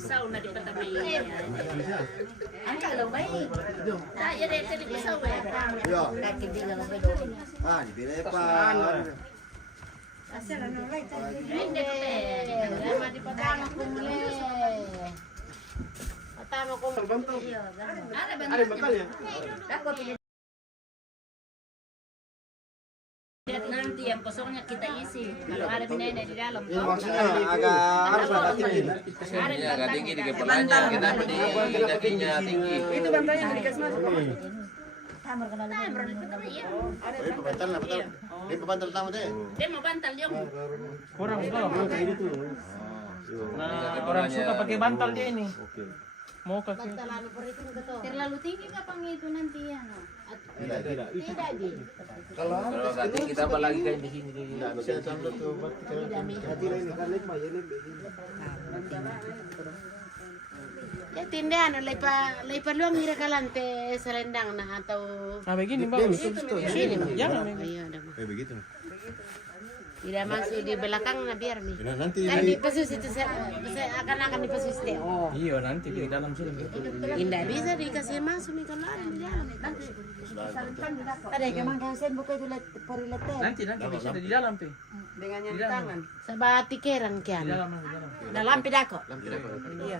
Sauna di Petabi. Angka lo baik. Saya dari tadi pisau ya. Yo. Kaki bilang lo baik. Dipilih pa. Asal ano baik tadi. Hindi lama di Patama kumule. Patama kumule. Ada bantal ya? Aku pilih. Nanti yang kosongnya kita isi. Kalau ada binatang di dalam. Ini maksudnya agak tinggi. Ini agak tinggi di kepalanya, kenapa di kakinya tinggi? Itu bantanya dikasih masuk. Ini bantal lah, betul. Ini bantal tamu deh. Dia mau bantal dia. Kurang orang suka pakai bantal dia ini. Mau kasih. Terlalu tinggi kapang itu nanti ya. Tidak. Kalau agak tinggi tambah lagi kayak di sini. Bisa tambah tuh buat hati ini kan nek mah ini. Ya tindahan lepa luang ngira kalante selendang nah atau Begini bagus. sini mah. Jangan. Iya ada mah. Begitu. Tidak masuk di belakang nah biar nih. Nanti Kan di pesus itu akan di pesus teh. Oh. Iya nanti di dalam sini. Tidak bisa dikasih masuk nih kalau ada di dalam. Ada yang kemang sen buka itu porilete. Nanti bisa di dalam pi. Dengan yang tangan. Sabat tikeran kian. Di dalam. Dalam pidako.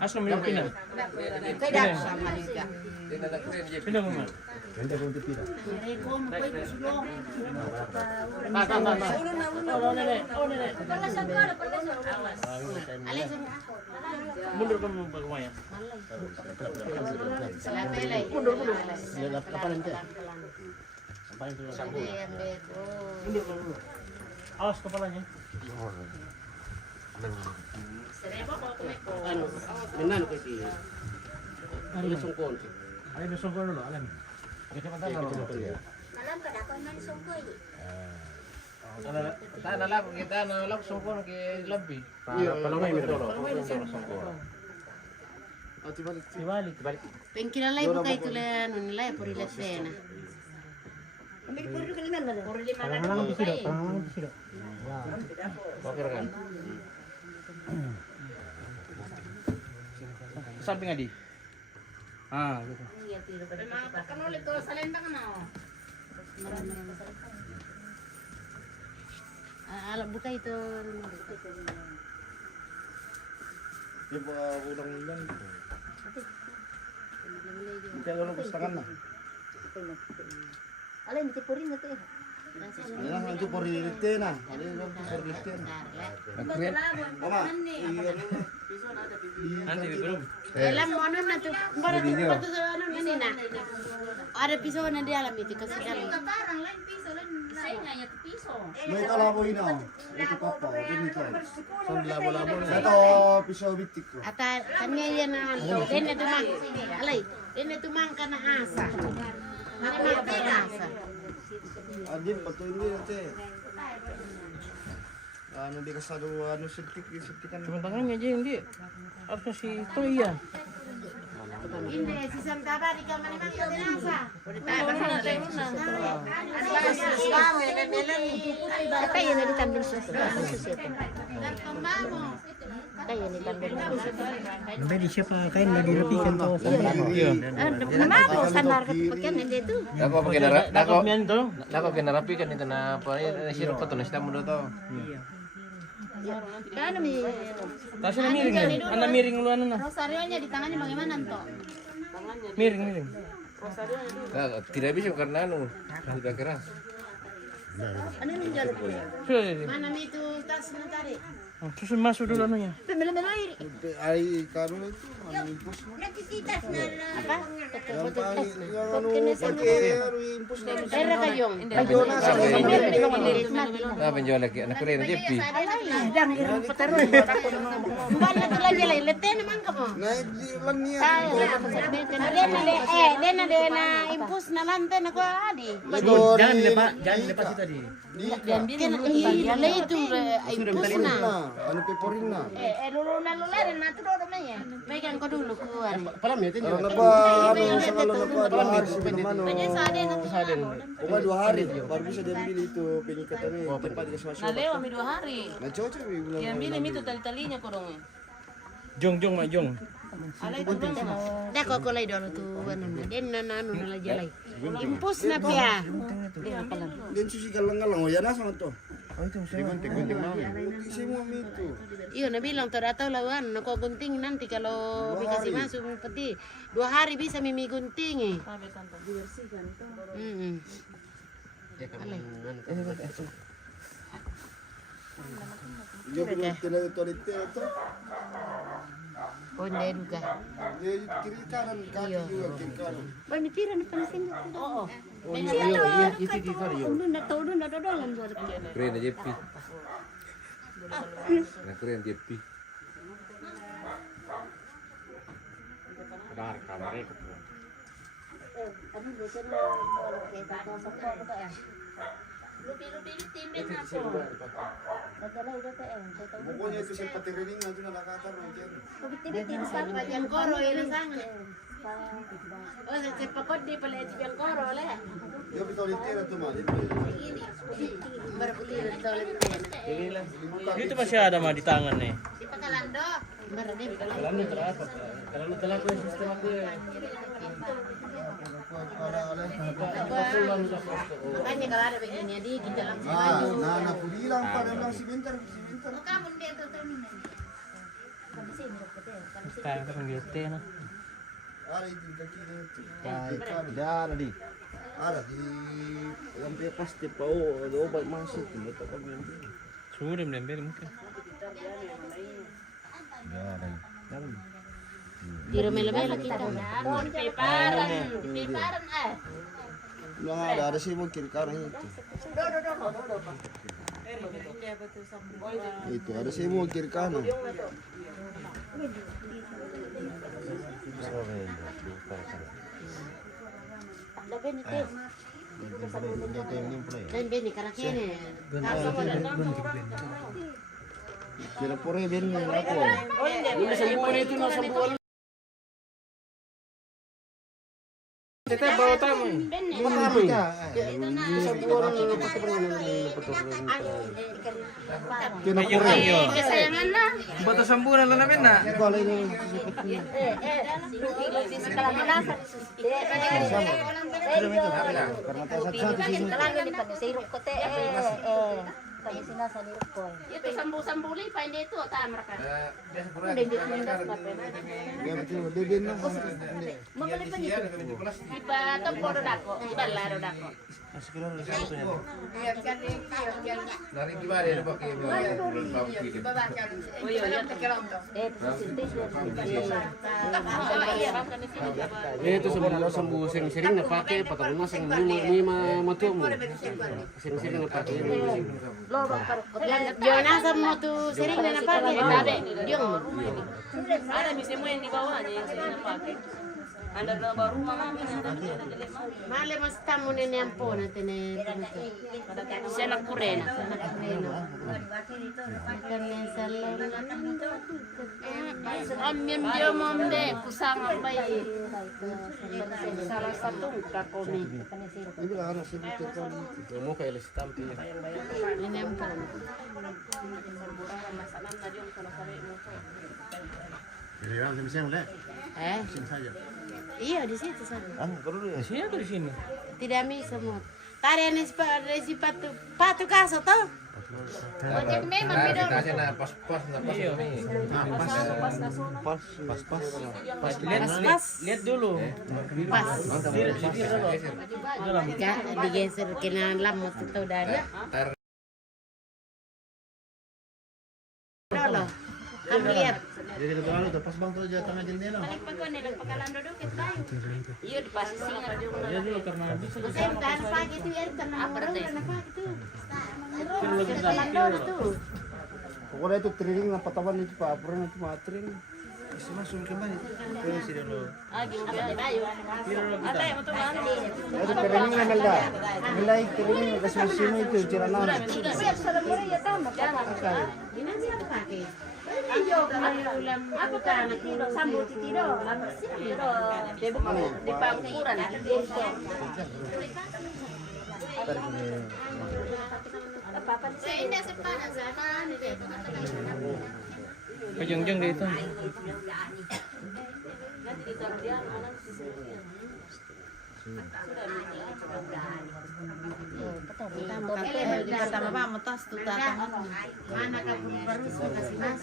Asal mau pindah. Tidak sama juga. Pindah mama. Nanti aku untuk tidak. Mundur kamu bagaimana? Mundur. Awas kepalanya. Menan ko si. Ano sungkon? Ayo besok dulu, alam. Kita patah dulu. Malam kada ko man sungkoy. Sana lang kita nalak sungkon ke lebih. Iya, Palaway mi dolo. Sungkon. Dibalik. Pengkilalay buka itu lah nilai porilete na. Puri lima na Pisiro. Oke kan. Samping Adi. Gitu. Kan ulit ko sa lendang na. Alam buka itu. Di ba ulang-ulang. Kita dulu pastangan na. Alay miti puri na to. Ano ang por ilite na? Ano yung por ilite na? Oma, Nanti belum. Alam mo ano na to. Barat to sa ano na nina. Ada piso na di alam iti kasi kami. Parang lang piso lang. Say nga ya piso. may kalabo ina. Ito papa, binito. Son labo-labo na. Ito piso bitik ko. Ata kanya yan na ano. Din na tumang. Alay, din na tumang ka na asa. Ano ka na asa? Adin patuloy ni ate. Ano di kasado ano sintikan. Cuma tangannya aja yang dia. Harusnya si Toya. Hindi, si Santa Bari ka man naman ka din asa. Kaya na ditambal siya. Kaya ni tambal. Hindi siya pa kain lagi rapikan to. Nama sanar ka pagyan hindi to. Dako pakai Dako mian to. Dako kinarapi kan itu na apa ini sirup pa to na sila mo to. Kano mi Kasi na miring yan. Ana miring lu ano na. rosarionya di tangannya bagaimana to? Miring. Tidak bisa karena anu sudah keras. Ano yung jalur po? Sudah. Mana mi itu tas mo tadi? Terus masuk dulu anunya. Ay karo ito, ano impos mo? Apa? Yang pakai impos na. Era kayong. Ayo na sa Nah penjual lagi anak kuliah na jepi. Dang irong patero. Bala to lagi lay lete naman ka mo. na lan niya. Dena impus na lante na ko adi. Jangan dilepas itu tadi. Lay itu impus na. Anu peporing na. lululan na to do na yan. Pegang ko dulu kuan. Kalau na ba anu sakalo na pa 2 hari sebelum anu. Cuma 2 hari baru bisa diambil itu pengikatan ini tempat dikasih masuk. Naleo kami 2 hari. Nah cocok ini bilang. Yang bilang itu tali-talinya kurang. Jong, mak jong. Alay itu bang. Dako ko lay dolo tu anu na den na anu na jalay. Impus na pia. Dan susi galang-galang oh ya na sama to. Oh itu saya gunting mau. Semua itu. Iyo na bilang to datang lawan nako gunting nanti kalau dikasih masuk peti 2 hari bisa mimi gunting eh. Sabi tante. Yo belum tidak otorite itu. Oh hindi juga. Dia kiri kanan kaki juga kiri kanan. Boy mitira na pansin. Oo. Oh iya itu kiri yo. Todo na dodolan buat. Keren aja Pi. Nah, keren dia Pi. Pokoknya itu sempat training nanti nakakatar mungkin. Yang koro ini sangat. Oh, sepakot di pala itu yang koro le. Dia otorite itu mah. Berputih toilet. Dito pa siya ada di tangan nih. Si Pakalando. Berani. Kalau telah ko yung sistem ako eh. Makanya kalau ada begini di kita langsung Ah, nah aku bilang pada bilang sebentar. kamu dia tuh Kaya ka pang gete na. Ada di kaki itu. Ada di. Ada di sampai pasti pau ada obat masuk itu kan nanti. Sudah melembel mungkin. di remel-remel kita. Piparan Bilang ada sih mungkin kanan itu. Itu ada sih mau kiri kanan. Laban itu. Dan beni karena kene. Kira pore ben aku. Ini sembuhan itu no sembuhan. Tetap bawa tamu. Kena pore. Kesayangan lah. Bata sambunan lang namin na. Kalau ini karena tasat satu sini. Itu sambu-sambuli pa hindi ito tama ka. Deden na. Mabalik pa niyo. Iba to poro dako, iba laro dako. Dari gimana ya pakai Itu sebenarnya sambu sering-sering na pakai patungna sang lima matumu. Sering-sering na pakai. Yo nasa mo tu sering na napake. Tabe, yung Ada mismo yang di bawahnya yang sering pakai. Ada dalam rumah mami yang ada di male mas tamu ni niampo na tene. Siya nak kurena. Amin dia momde kusang ambay. Salah satu kakomi. Ini lah anak sebutir kan. Mau kayak listampi. Niampo. Jadi orang semisal boleh. Sini saja. Iya di situ sana. Sini atau di sini? Tidak mi semua. Tadi ini si patu kaso toh. Ojek memang beda. Kita na pas-pas na pas kami. Pas. Lihat dulu. Pas. Setir dulu. Digeser kena lamot itu dari. Dolo. Kami lihat. Jadi kebetulan udah pas bang tuh aja tengah jendela. Balik pagone lang pagkalando do ket tayo. Iya di pas singa di rumah. Lihat dulu karena bisa. Kasi dan pagi itu ya karena orang na pagi itu. Pagkalando do tu. Pokoknya itu training apa tawan itu pak, pernah itu matrin. Kasi masuk kembali. Kaya sila lo. Agi mo bayo. Ate, mo to man. Ito training na malda. Nilay training kasi sino itu cira na. Ginang siya pakai. Ayo, kalau ulam apa kan tiro sambut tiro, lamas tiro. Di pangkuran. Saya indah sepanas zaman itu. Kajang-jang dito. Pertama Pak motos tuh mana kamu baru kasih mas.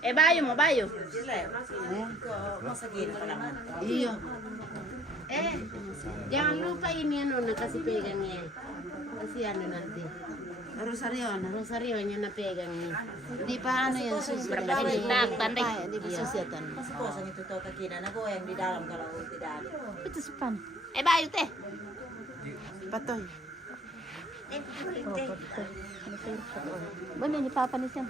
Bayo mo bayo. Iya. Jangan lupa ini kasih pegangnya. Kasih nanti. Rosario-nya na pegang nih. Di paano yan susunod? Tandai. Di susunod. Kosong itu tahu kekina, nago yang di dalam kalau tidak ada. Itu sepan. Bayo teh. Patoy. Bueno, ni papa ni siya.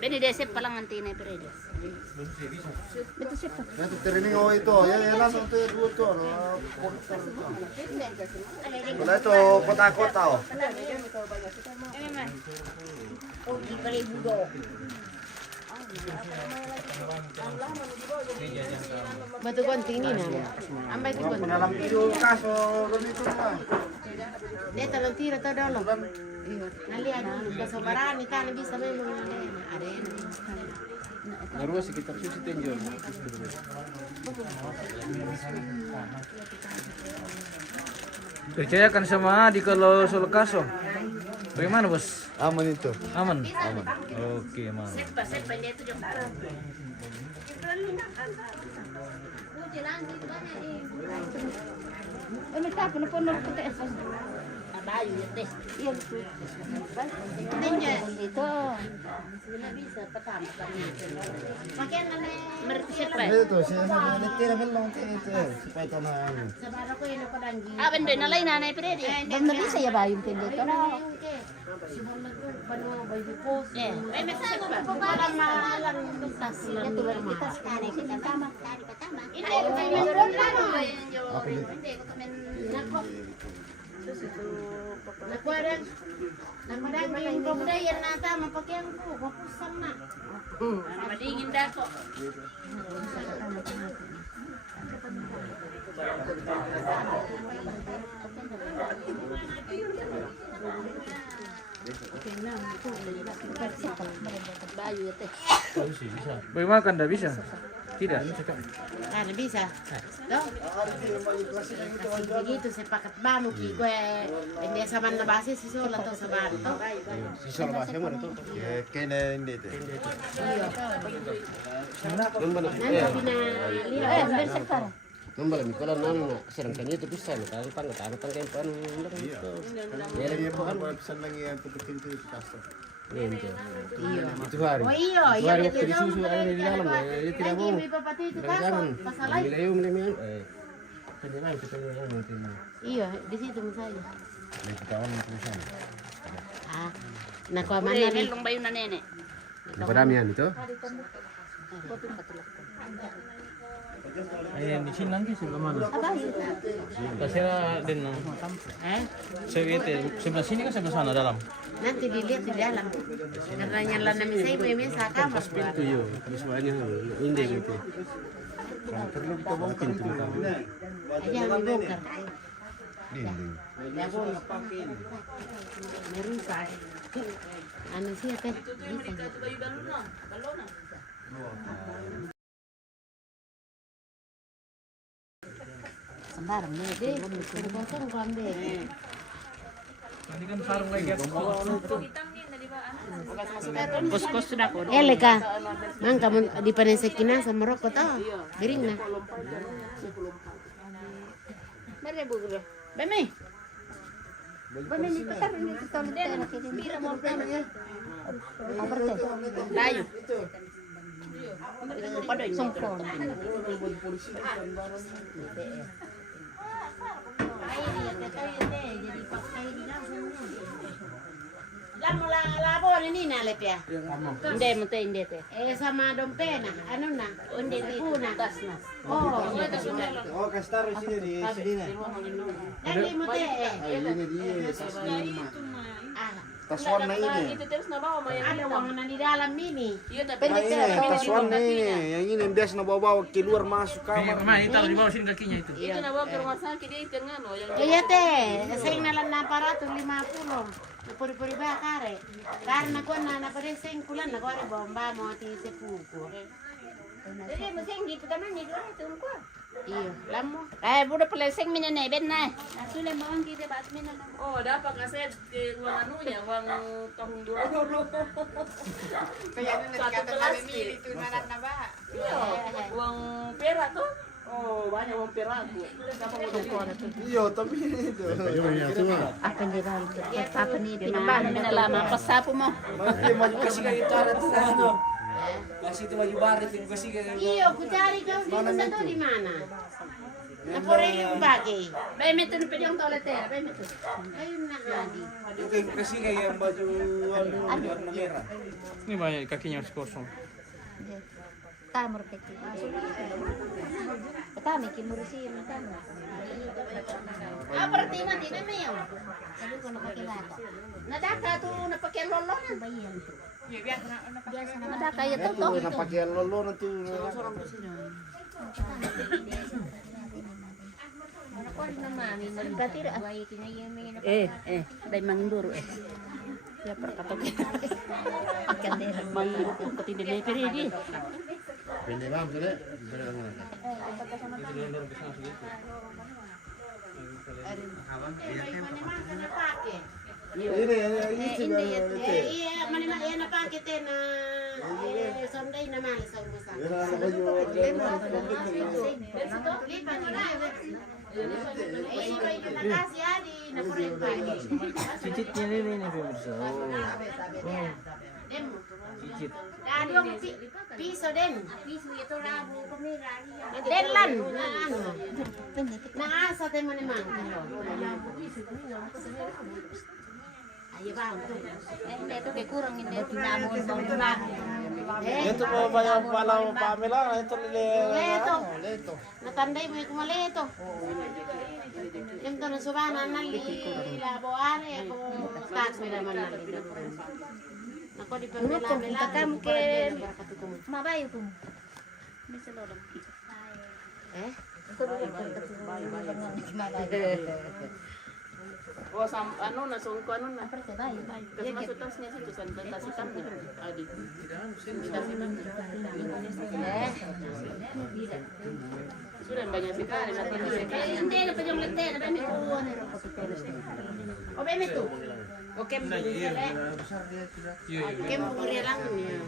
Beni desep palang antine peredes. Betul siya. Ito training ko ito. Yan lang ito dua to. Wala ito patakot tao. Batu gunting ini na. Ambay itu gunting. Pinalam itu kaso ganito na. Dia talang tira to dolo. Nalian kasobaran ita na bisa may mga ada Baru sekitar susi tenjol. Percayakan sama Adi kalau soal kaso. Bagaimana bos? Aman itu. Aman? Aman. Oke, aman. Sepa dia tu jom. Ano ka po na ko te. Bayo teh. Iya. Ninja. Ito. Bisa pertama kali. Makin nane Mersepa. Ito siya sa tira lang ito. Supaya ito na ano. sabara ko ino padangi. Bende nalay nanay peredes. Dan na bisa ya ba yung tindi ko na. Sibol na ko pano bay post. Ay mersepa. Para maalam tas Ya tulad kita sekarang kita tama. Ini ko kay meron na no. Nakuarang yung pagdayan na tama pakyan ko kapusang na. Madingin dako. Bayo teh. Bagaimana kan tidak bisa? Tidak. Ano bisa? No? Kasi begitu sepakat ba mo ki ko hindi sa man na base si Sola to sa bar to. Si Sorba siya mo ito. Kaya hindi ito. Nung ba na? Bersih para. Nung ba na? Kalau nang serang kanito bisa na tayo pang kayo pa nung ito. Iya po kan pesan lagi yang tutukin itu kaso. Itu hari. Oh iyo, Itu hari waktu disusu ada di dalam ya. Dia tidak mau. Lagi papati itu Jangan. kaso pasalay. Bilayo mo naman. Kanina kita yang mungkin. Iyo, di situ misalnya. May katawan mo siya. Ah, nakuha man Mare na rin. melong bayo na nene. Padamian itu. Ayan, di sini lagi sebelah mana? Kasi din ng sebelah sini kan sebelah sana dalam. Nanti dilihat di dalam. Karena nyala namin sa ibu yung sa kamar. Itu yo. Semuanya ini gitu. Perlu kita bongkar itu. Ayan, may bongkar. Dinding. Merusak. Ano siya, teh? Bisa. Sembarang nih, deh. Kosong ko ambil. Ini kan sarung lagi atas. Kos-kos sudah ko. Ele ka. Mang kamu di panesekina sa Morocco to. Biring na. Mare bugro. Beme. Bueno, ni pasar ni kita na kini. Mira mo pa niya. Aparte. Bayo. Sumpon. Jadi pakai di langsung. Lamo labor ini na lepya. Hindi mo tayo, hindi tayo. Sama dompena, ano na? Hindi dito, tas na. Oh, Oh, kastar sini di sini na. lagi mo te. Ay, ini dia. Ah, Taswan na ini. Itu terus na bawa mo ada uang na di dalam ini. Iya tapi Nah, ini taswan nih. Yang ini yang biasa bawa keluar masuk kamar. Mama, taruh di bawah sini kakinya itu. itu na bawa ke rumah sakit dia itu yang ano yang Iya teh, sing nalan na 450. Puri-puri ba kare. Karena ko na pare sing kulan na ko ari bomba mo ti sepuku. Hindi mo tayo, hindi pa naman, hindi doon ko. Iyo, lamo. Budak pala sing minaneben na. Sudah mau kita bat minan. oh dapat kasih di uang anunya uang tahun 2000 Kaya na satu kelas itu nanan na ba? iya uang perak tuh oh banyak uang perak bu siapa mau jadi Iya, tapi itu. Apa ni ba? Apa ni pinamana minalama pasapo mo. Nanti mau kasih kayak itu ada tuh ano. Masih itu baju baret yang kasih Iyo, kucari kau di bunda to di mana? Na pore yung bagi. Bay meto na pwede yung toiletera, bay meto. Ayun na hadi. Oke, kasih kayak baju warna merah. Ini banyak kakinya harus kosong. Tamor peki. Patami kimurusi yung tama. Berarti mati na mayo. Sabi ko nakakilala. Nadaka to napakyan lolo na bayan. Nadaka ito to. Itu pakaian lolo nanti. Day mangduro Ya perkatok. Akan deh mangduro kung katindi na piridi. Pwede ba? Pwede. Ini juga. Iya, mana ya na pakai na sunday na mali sa rumah Ya, baju. Lipat mo na. Eh, iba yung nakasi adi na pore pagi. Cicitnya ini pemirsa. Demo. Cicit. Dado piso din. Piso ito rabo pamira. Denlan na ano. Naasa tayo mo naman. Ayo ba? Hindi ito kay kurang hindi tinamon bang Itu mau banyak malam Pamela, itu Leto. Leto. Natanday mo yung kumaleto. Yung to na subana labo are ako tax mo naman nali. Ako di pa mela Takam ke mabayo ko. Bisa lolo. Eh? oh sam ano na sung ko ano na Aparte bayo. kasi masuk tasnya situ san tasitan adi sudah banyak sekali nanti Hindi na pa yung lente, na ba may kuha na rin O beme tu. Oke, Iya, iya. Oke, mo lang niya.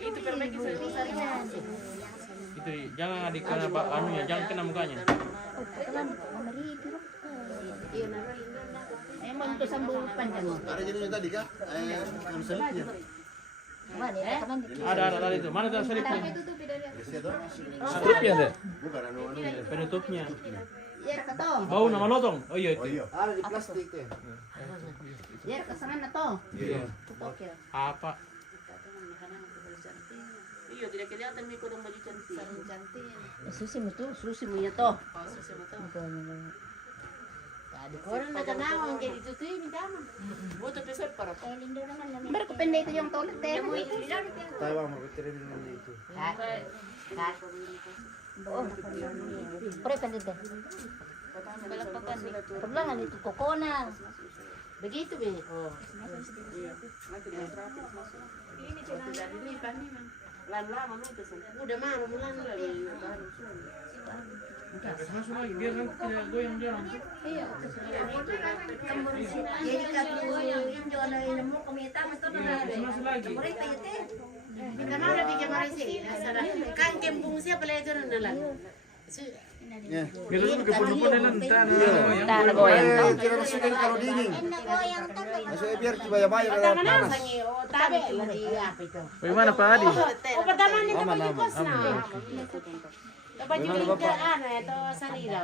itu perbaiki saya Itu jangan adik kena anunya, jangan kena mukanya. Iyo na rin. Emang to sambu panjang mo. Ada jenis tadi kah? Yang selipnya. Wala, kaman di. Ada itu. Mana tuh selipnya? Itu. Selipnya ada. Bukan anu. Penutupnya. Yer ka to. Bau nama lotong. Oh iya Oh itu. iya. Ada di plastik tuh. Yer ka sangan na to. Iya. Tutok ya. Apa? iya tidak kelihatan mi kodong baju cantik Susi mo to, susi mo ya to. Orang na kanawang kaya dito to yung tama. butuh pisau para Pero ko pende ito yung toilet eh. Tayo mau kirim dulu itu. Oh. Pre pende ito. Paglangan ito kokona. Begitu be. Oh. lama itu san Udah marah mulan lagi. Masuk lagi biar kan tidak goyang jalan. Jadi katu yung jono yung mo kumita mo to na. Masuk lagi. Kita marah di kamar sih. Asal kan kembung siya pala ito na lang. Ya. Kita tuh kebun-kebun dalam tanah. Tanah goyang to. Kita masukin kalau dingin. Maksudnya biar bayar-bayar ada Tama na panas. sa iyo. Tabi lagi apa ito. Bagaimana Pak Adi? O pataman nito pagkikos na. Dapat yung ka ano ito sarila.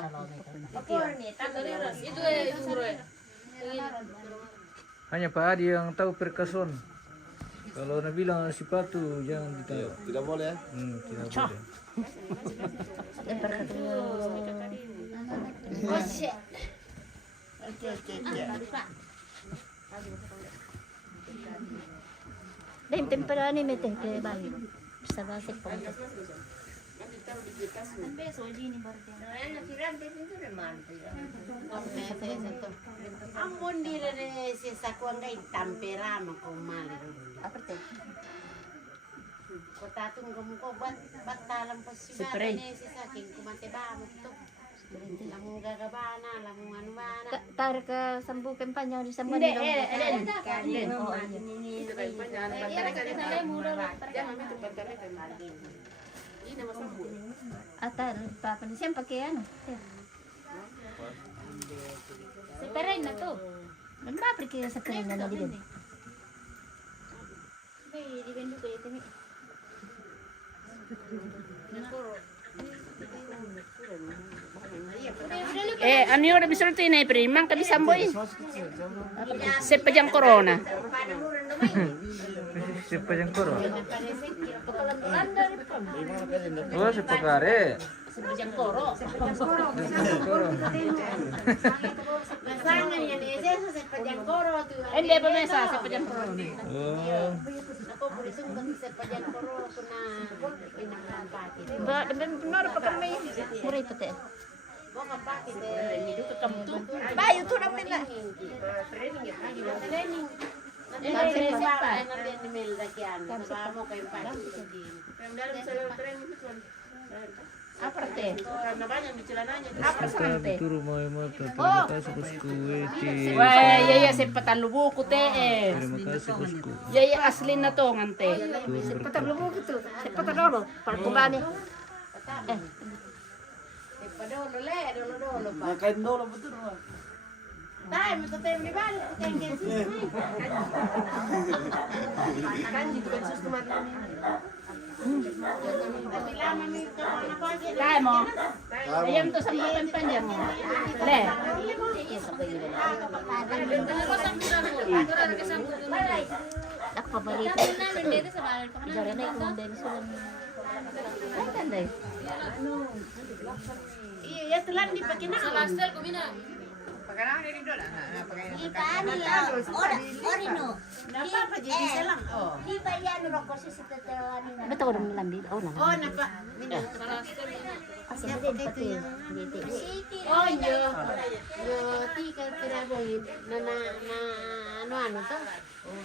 itu sore Hanya Pak Adi yang tahu perkason. Kalau Nabila si Patu jangan ditaruh. Tidak boleh ya? Tidak boleh. Oh shit. Dahil tempera ni mete ke bali. Sa base po. Ampun dire de si sakuan kay tampera mo kumali. Aparte. Ko tatun ko batalam pa si Spray. si saking kumate ba mo to. Lamong gagabana, lamong ano ba na. Tar ka sambu kampanya di sambu Hindi, ni. Oh, Itu kayak panjang, panjang Ini nama sambu. Atar papa ni siyempre pakai ano. Seperin na to. Nagmapri kaya sa perin na nalibin. Di bendo kayo timi. Ano yung nabisulti na primang kabi samboy? Sepajang corona. Siapa yang koro? Oh, si Pagare. Sepajang koro. Koro. Pasangan yan eh, sa sepajang koro. Hindi pa mesa sepajang corona. Oh. Ako po isang kasi sepajang koro ko na pinanglampati. Benar pa kami. Muray pati. Mo kampati de dito kamto. Bayo to namin na. Training. Training pa na din mil dakyan. Sa mo kay pa. Aparte. Apa sangat turu mau mata. Terima kasih bosku. Wah, yaya sepatan lubu ko te. Terima kasih bosku. Yaya aslin na to ngante. Sepatan lubo gitu. Sepatan dolo. Para kumbani. Padolo le, dolo pa. Makain dolo betul. Tay, mo tatay mi bal, tengge si. Kan gitu kan sus kemarin. Kaya mo? Ayam to sa mga panjang. Le. Nakpabalita. Dari na ikong dari sulam. Ay, tanday. Iya, telan di pakin na. Ipaano yan? Orino. Napa jadi salang. Oh. Di ba yan roko sa tatawani na? Betul orang lambi. Oh, nah. Oh, napa. Asal din pati. Dito. Oh, yo. Yo, tika pirabongin. Na ano to? Oh.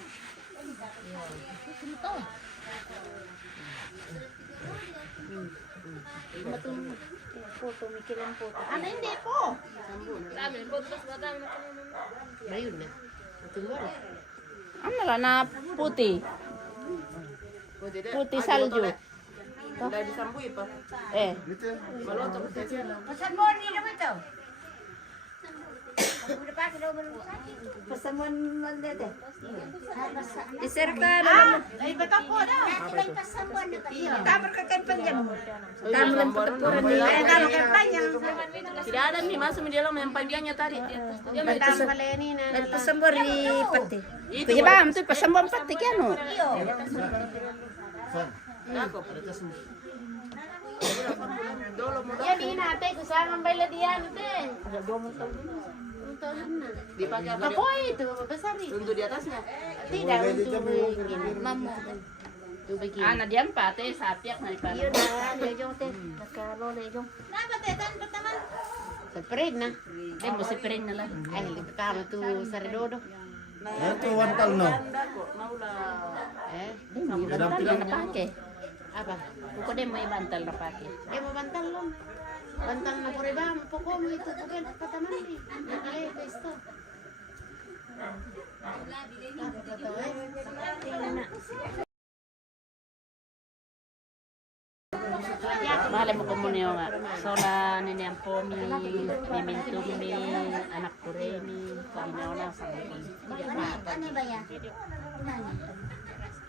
Ito. Matong foto, mikilang foto. Ano hindi po? Mayun na. Tunggu. Ano la na puti? Puti salju. Dari sambu pa. Maloto ko sa Pasan mo ni naman ito. Udah pakai nomor Pasamuan man dito. Iserka Ay, bata po na. May pasamuan na kayo. Tamar ka kan panjang. Tamar lang pagkaturan ni. Talo kay panya. Tidak ada nih masuk di dalam yang panjangnya tadi. Batang maleni na. Pasambor ni pati. Kuya bam, tu pasambam pati kano. Yan din ate, kusama baila diyan te. Na. dipakai apa? Ako itu, besar nih. Untuk di atasnya. Tidak untuk mamu. Tubig ini. Ana diyan pati sapiak na ipano. Yun na, lejong te. Nakalo lejong. Dapat tetan pertama. Seperin na. Eh mo si Peren na lang. Ay, kama tu saridodo. Itu wantal no. Eh, Bantal na napake. apa? Kuko din mo ibantal na pake. Eh, mabantal lang. Bantal na pore ba? Poko mo ito tugan pataman ni. Nakay pesto. Mahal mo ko muna yung sola niniyan po mi minto mi anak ko rin mi paginaw na sa mga. Ano ba yan?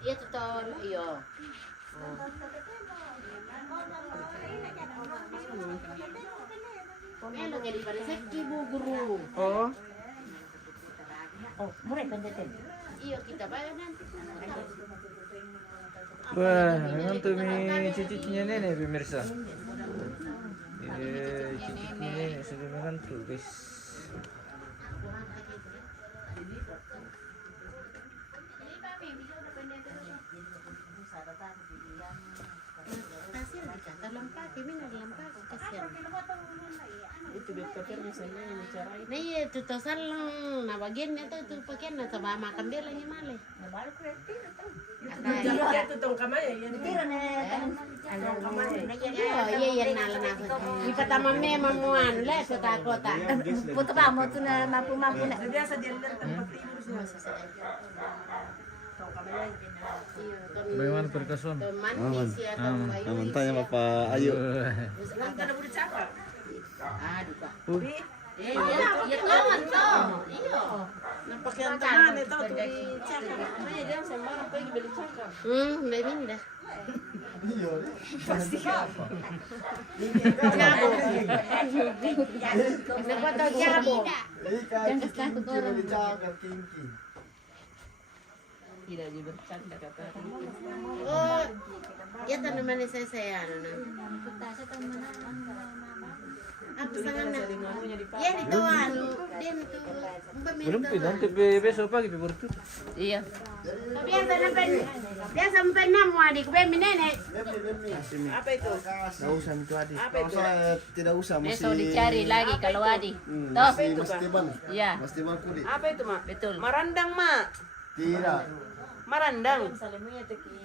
Iya to iyo. Ano gali pare sa kibu guru. Oh. Oh, murah kan dete. Iyo kita bayar nanti. Wah, memang tuh mie cicitnya nenek pemirsa. Cicitnya nenek sudah mengantuk guys. Kasih dikata lempak, ini nggak lempak, kasihan. Itu dokter misalnya yang bicarain. Nah iya itu tosan nah bagiannya tuh pakaian nah sama makan dia lagi male. Iya tuh tong kamaya ya. Tira na Iya iya nala na. Ipatama me mamuan le sa kota. Puto pa mo to na mapu-mapu na. Biasa dia lihat tempat tidur semua. Bagaimana perkason? Teman siya Aman tanya Bapak Ayu. Kan udah cakap. Iya kawan toh. Iya. Pakaian tangan itu tuh dicakap. Makanya dia sama apa yang beli cakap. Bemin dah. Nagpataw jabo. Yang ketakut orang. Dicagat kinki. Tidak bercanda kata. Oh, ya tanaman ni saya ano na. Apa sangan na? Ya dito ano, din to. Belum pindah, tapi besok pagi bertut. Iya. Biasa na pen. Biasa mo pen na mo adik ko minene. Apa itu? Tidak usah itu adik. Tidak usah masih. Besok dicari lagi kalau Adi. Toh. Masih Mas Tiban. Iya. Mas Tiban kulit. Apa itu, Mak? Betul. Marandang, Mak. Tidak. Marandang.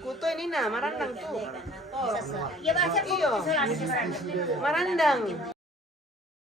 Kuto ini nah, marandang tuh. Ya ba siya Iyo. Marandang.